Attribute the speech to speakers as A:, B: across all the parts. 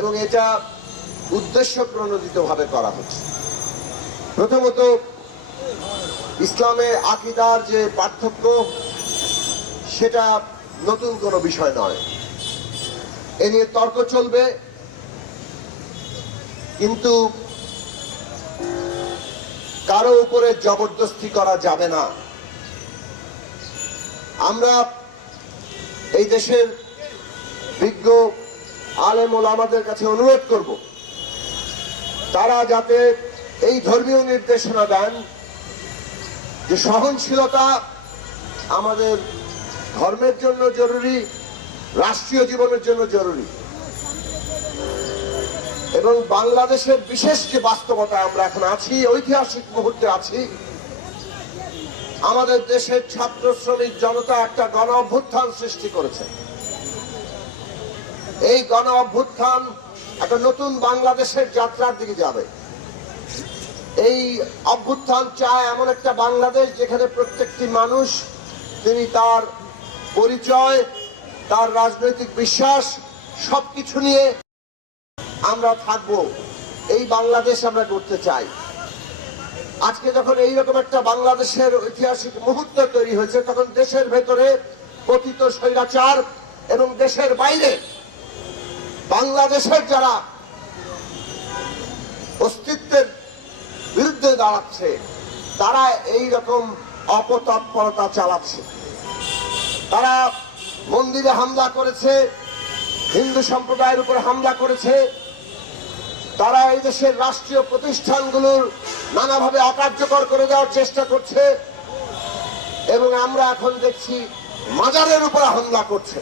A: এবং এটা উদ্দেশ্য প্রণোদিতভাবে করা হচ্ছে। প্রথমত, ইসলামে আকিদার যে পার্থক্য, সেটা নতুন কোনো বিষয় নয়। এ নিয়ে তর্ক চলবে, কিন্তু কারও উপরে জবরদস্তি করা যাবে না। আমরা এই দেশের বিজ্ঞ আলেম আমাদের কাছে অনুরোধ করব। তারা যাতে এই ধর্মীয় নির্দেশনা দেন যে সহনশীলতা আমাদের ধর্মের জন্য জরুরি, রাষ্ট্রীয় জীবনের জন্য জরুরি। এবং বাংলাদেশের বিশেষ যে বাস্তবতা আমরা এখন আছি, ঐতিহাসিক মুহূর্তে আছি, আমাদের দেশের ছাত্র শ্রমিক জনতা একটা গণ অভ্যুত্থান সৃষ্টি করেছে। এই গণ অভ্যুত্থান একটা নতুন বাংলাদেশের যাত্রার দিকে যাবে। এই অভ্যুত্থান চায় এমন একটা বাংলাদেশ যেখানে প্রত্যেকটি মানুষ, তিনি তার পরিচয়, তার রাজনৈতিক বিশ্বাস, সবকিছু নিয়ে আমরা থাকব। এই বাংলাদেশ আমরা করতে চাই। আজকে যখন এইরকম একটা বাংলাদেশের ঐতিহাসিক মুহূর্ত তৈরি হয়েছে, তখন দেশের ভেতরে পতিত স্বৈরাচার এবং দেশের বাইরে বাংলাদেশের যারা অস্তিত্বের বিরুদ্ধে দাঁড়াচ্ছে, তারা এই রকম অপতৎপরতা চালাচ্ছে। তারা মন্দিরে হামলা করেছে, হিন্দু সম্প্রদায়ের উপর হামলা করেছে। তারা এই দেশের রাষ্ট্রীয় প্রতিষ্ঠানগুলোর নানাভাবে অকার্যকর করে দেওয়ার চেষ্টা করছে এবং আমরা এখন দেখছি মাজারের উপর হামলা করছে।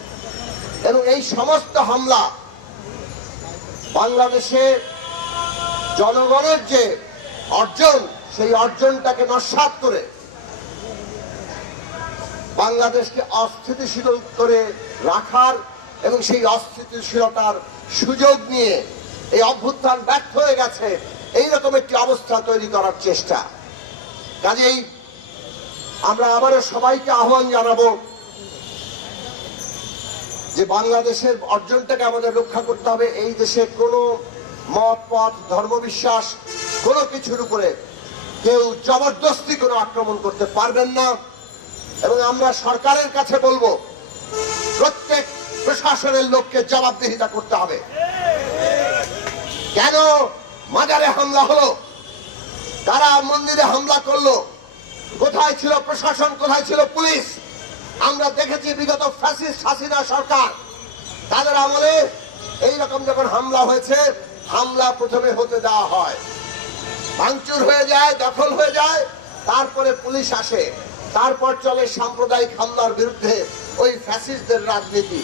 A: এবং এই সমস্ত হামলা বাংলাদেশে জনগণের যে অর্জন, সেই অর্জনটাকে নস্বাত করে বাংলাদেশকে অস্থিতিশীল করে রাখার এবং সেই অস্থিতিশীলতার সুযোগ নিয়ে এই অভ্যুত্থান ব্যর্থ হয়ে গেছে, এইরকম একটি অবস্থা তৈরি করার চেষ্টা। কাজেই আমরা আবারও সবাইকে আহ্বান জানাব যে বাংলাদেশের অর্জনটাকে আমাদের রক্ষা করতে হবে, এই দেশে কোনো মত, পথ ধর্মবিশ্বাস কোনো কিছুর উপরে কেউ জবরদস্তি কোনো আক্রমণ করতে পারবেন না। এবং আমরা সরকারের কাছে বলব, প্রত্যেক প্রশাসনের লোককে জবাবদিহিতা করতে হবে। কেন মাজারে হামলা হলো? তারা মন্দিরে হামলা করল? কোথায় ছিল প্রশাসন? কোথায় ছিল পুলিশ? আমরা দেখেছি বিগত ফ্যাসিস্ট হাসিনা সরকার। তাদের আমলে এইরকম যখন হামলা হয়েছে, হামলা প্রথমে হতে দেওয়া হয়। ভাঙচুর হয়ে যায়, দখল হয়ে যায়, তারপরে পুলিশ আসে। তারপর চলে সাম্প্রদায়িক হামলার বিরুদ্ধে ওই ফ্যাসিস্টদের রাজনীতি।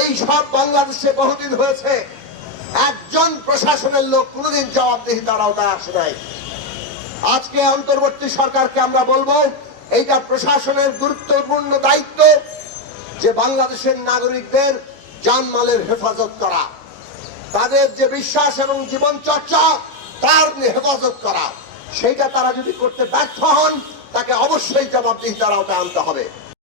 A: এই সব বাংলাদেশে বহুদিন হয়েছে। একজন প্রশাসনের লোক কোনোদিন জবাবদিহিতার আওতায় আসে নাই। আজকে অন্তর্বর্তী সরকারকে আমরা বলব এইটা প্রশাসনের গুরুত্বপূর্ণ দায়িত্ব যে বাংলাদেশের নাগরিকদের জানমালের হেফাজত করা। তাদের যে বিশ্বাস এবং জীবন চর্চা, তার হেফাজত করা। সেইটা তারা যদি করতে ব্যর্থ হন, তাকে অবশ্যই জবাবদিহিতার আওতায় আনতে হবে।